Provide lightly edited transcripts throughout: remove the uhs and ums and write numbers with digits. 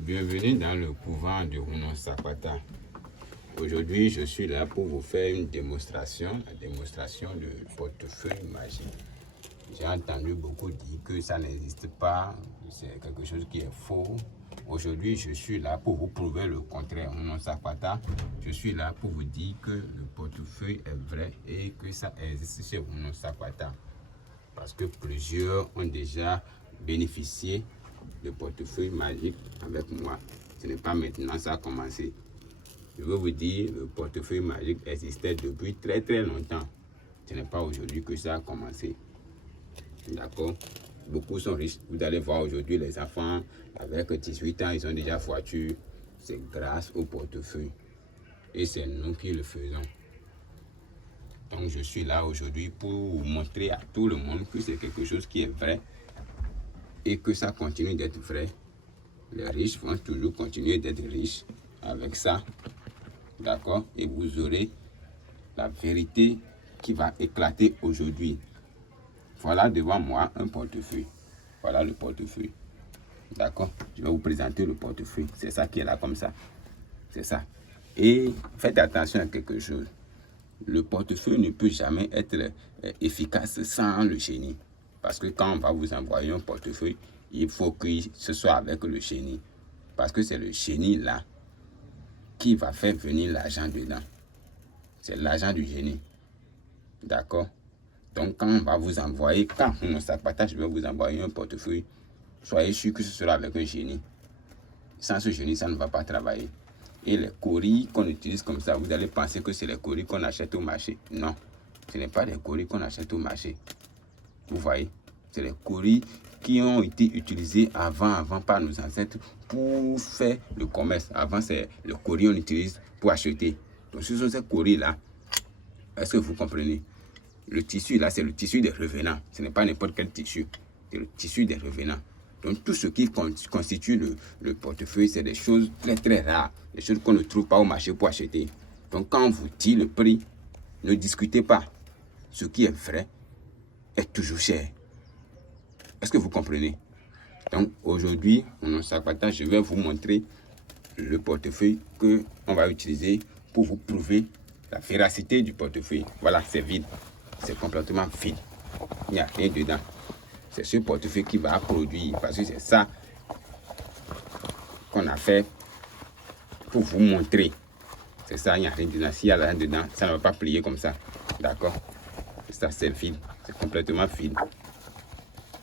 Bienvenue dans le couvent de Rounon Sapata. Aujourd'hui, je suis là pour vous faire une démonstration, la démonstration du portefeuille magique. J'ai entendu beaucoup dire que ça n'existe pas, c'est quelque chose qui est faux. Aujourd'hui, je suis là pour vous prouver le contraire. Rounon Sapata, je suis là pour vous dire que le portefeuille est vrai et que ça existe chez Rounon Sapata. Parce que plusieurs ont déjà bénéficié de portefeuille magique avec moi. Ce n'est pas maintenant ça a commencé. Je veux vous dire, le portefeuille magique existait depuis très longtemps. Ce n'est pas aujourd'hui que ça a commencé. D'accord? Beaucoup sont riches. Vous allez voir aujourd'hui les enfants avec 18 ans, ils ont déjà voiture. C'est grâce au portefeuille. Et c'est nous qui le faisons. Donc je suis là aujourd'hui pour vous montrer à tout le monde que c'est quelque chose qui est vrai et que ça continue d'être vrai. Les riches vont toujours continuer d'être riches avec ça. D'accord? Et vous aurez la vérité qui va éclater aujourd'hui. Voilà devant moi un portefeuille. Voilà le portefeuille. D'accord? Je vais vous présenter le portefeuille. C'est ça qui est là comme ça. C'est ça. Et faites attention à quelque chose. Le portefeuille ne peut jamais être efficace sans le chenil. Parce que quand on va vous envoyer un portefeuille, il faut que ce soit avec le chenil. Parce que c'est le chenil là qui va faire venir l'argent dedans. C'est l'argent du génie. D'accord? Donc quand on va vous envoyer, quand on Sapata, je vais vous envoyer un portefeuille, soyez sûr que ce sera avec un génie. Sans ce génie, ça ne va pas travailler. Et les courriers qu'on utilise comme ça, vous allez penser que c'est les courriers qu'on achète au marché. Non, ce n'est pas des courriers qu'on achète au marché. Vous voyez, c'est les courriers qui ont été utilisés avant par nos ancêtres pour faire le commerce. Avant, c'est le courrier qu'on utilise pour acheter. Donc, ce sont ces courriers-là. Est-ce que vous comprenez? Le tissu, là, c'est le tissu des revenants. Ce n'est pas n'importe quel tissu. C'est le tissu des revenants. Donc, tout ce qui constitue le portefeuille, c'est des choses très rares. Des choses qu'on ne trouve pas au marché pour acheter. Donc, quand on vous dit le prix, ne discutez pas. Ce qui est vrai est toujours cher. Est-ce que vous comprenez? Donc, aujourd'hui, Rounon Sapata, je vais vous montrer le portefeuille qu'on va utiliser pour vous prouver la véracité du portefeuille. Voilà, c'est vide. C'est complètement vide. Il n'y a rien dedans. C'est ce portefeuille qui va produire, parce que c'est ça qu'on a fait pour vous montrer. C'est ça, il n'y a rien dedans. S'il y a rien dedans, ça ne va pas plier comme ça. D'accord? Ça, c'est vide. C'est complètement vide.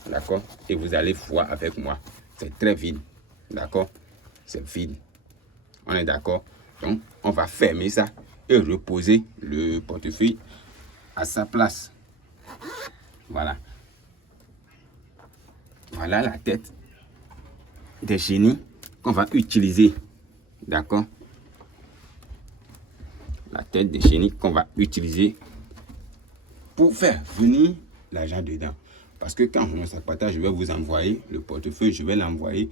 D'accord? Et vous allez voir avec moi. C'est très vide. D'accord? C'est vide. On est d'accord? Donc, on va fermer ça et reposer le portefeuille à sa place. Voilà. Voilà la tête des génies qu'on va utiliser. D'accord? La tête des génies qu'on va utiliser pour faire venir l'argent dedans. Parce que quand Rounon Sapata, je vais vous envoyer le portefeuille, je vais l'envoyer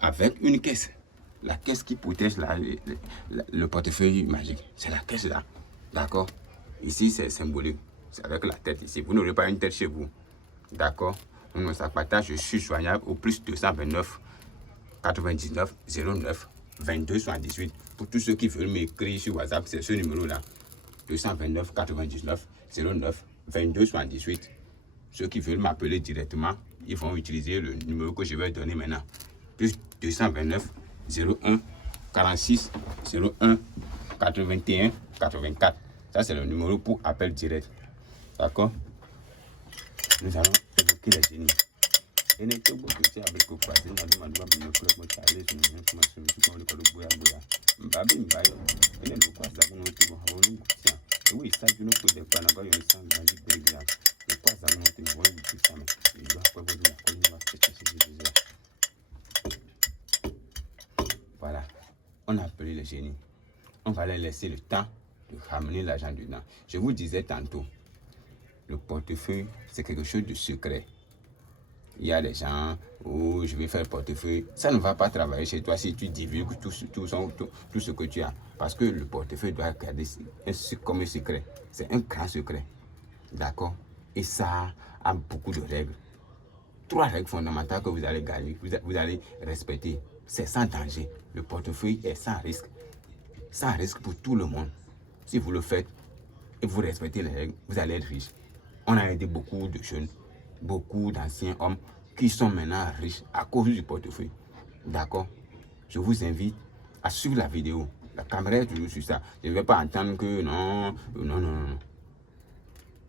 avec une caisse. La caisse qui protège le portefeuille magique. C'est la caisse là. D'accord? Ici, c'est symbolique. C'est avec la tête ici. Vous n'aurez pas une tête chez vous. D'accord? Rounon Sapata, je suis joignable au plus 229 99 09 22 78. Pour tous ceux qui veulent m'écrire sur WhatsApp, c'est ce numéro-là. 229 99 09 22 78. Ceux qui veulent m'appeler directement, ils vont utiliser le numéro que je vais donner maintenant. Plus 229 01 46 01 81 84. Ça, c'est le numéro pour appel direct. D'accord? Nous allons évoquer les génies. Et n'est-ce pas que tu as avec le croisé, n'a pas demandé à me faire mon charlet, je ne sais pas si tu peux le faire boya. Mbabi Mbayo, et ne pas ça pour nous qui vont avoir une boutique. Oui, ça, tu ne peux pas n'avoir une sang magique de bien. Ne pas ça, nous te voyons une boutique. Il doit pas vous dire qu'on va chercher ce désir. Voilà. On a appelé les génies. On va leur laisser le temps de ramener l'argent dedans. Je vous disais tantôt, le portefeuille, c'est quelque chose de secret. Il y a des gens où je vais faire le portefeuille. Ça ne va pas travailler chez toi si tu divulgues tout ce que tu as. Parce que le portefeuille doit garder comme un secret. C'est un grand secret. D'accord? Et ça a beaucoup de règles. 3 règles fondamentales que vous allez gagner, vous allez respecter. C'est sans danger. Le portefeuille est sans risque. Sans risque pour tout le monde. Si vous le faites et vous respectez les règles, vous allez être riche. On a aidé beaucoup de jeunes, beaucoup d'anciens hommes qui sont maintenant riches à cause du portefeuille. D'accord? Je vous invite à suivre la vidéo. La caméra est toujours sur ça. Je ne vais pas entendre que non.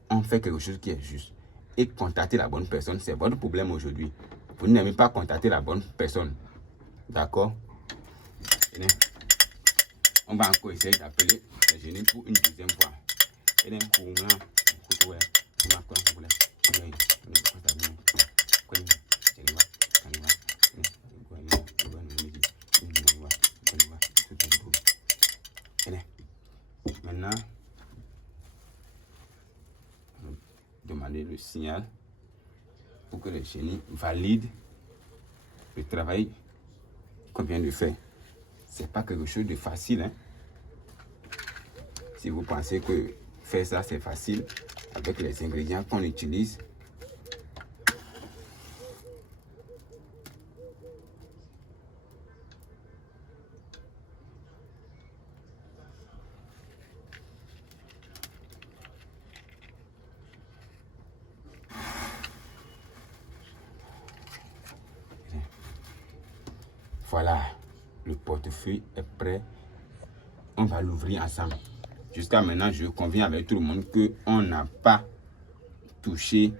On fait quelque chose qui est juste. Et contacter la bonne personne, c'est votre problème aujourd'hui. Vous n'aimez pas contacter la bonne personne. D'accord? On va encore essayer d'appeler le génie pour une deuxième fois. Maintenant, demander le signal pour que le génie valide le travail qu'on vient de faire. C'est pas quelque chose de facile, hein? Si vous pensez que faire ça c'est facile avec les ingrédients qu'on utilise, voilà, le portefeuille est prêt. On va l'ouvrir ensemble. Jusqu'à maintenant, je conviens avec tout le monde qu'on n'a pas touché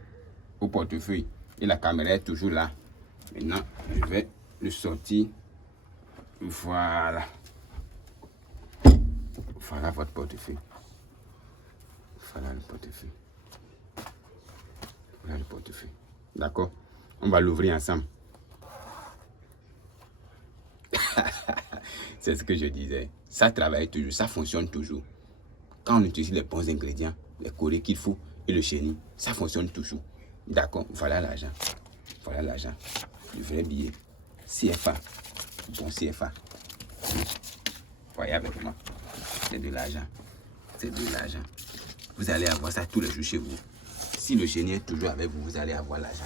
au portefeuille. Et la caméra est toujours là. Maintenant, je vais le sortir. Voilà. Voilà votre portefeuille. Voilà le portefeuille. Voilà le portefeuille. D'accord? On va l'ouvrir ensemble. C'est ce que je disais. Ça travaille toujours, ça fonctionne toujours. Quand on utilise les bons ingrédients, les colliers qu'il faut et le chenille, ça fonctionne toujours. D'accord, voilà l'argent. Voilà l'argent. Le vrai billet. CFA. Bon CFA. Voyez avec moi. C'est de l'argent. C'est de l'argent. Vous allez avoir ça tous les jours chez vous. Si le génie est toujours avec vous, vous allez avoir l'argent.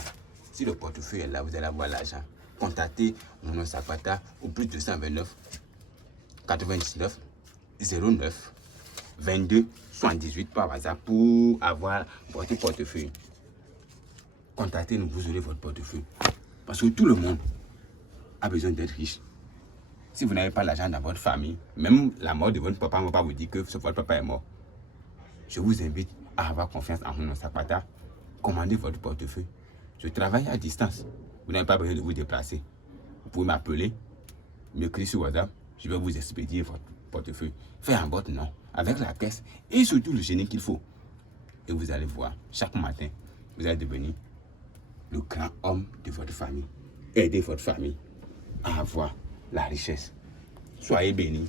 Si le portefeuille est là, vous allez avoir l'argent. Contactez Mono Zapata au plus 229 99 09 22 78 par WhatsApp pour avoir votre portefeuille. Contactez-nous, vous aurez votre portefeuille. Parce que tout le monde a besoin d'être riche. Si vous n'avez pas l'argent dans votre famille, même la mort de votre papa ne va pas vous dire que votre papa est mort. Je vous invite à avoir confiance en Mono Zapata. Commandez votre portefeuille. Je travaille à distance. Vous n'avez pas besoin de vous déplacer. Vous pouvez m'appeler, m'écrire sur WhatsApp. Je vais vous expédier votre portefeuille. Faites en votre nom, avec la caisse et surtout le génie qu'il faut. Et vous allez voir, chaque matin, vous allez devenir le grand homme de votre famille. Aidez votre famille à avoir la richesse. Soyez bénis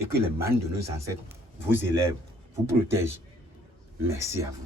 et que les mains de nos ancêtres vous élèvent, vous protègent. Merci à vous.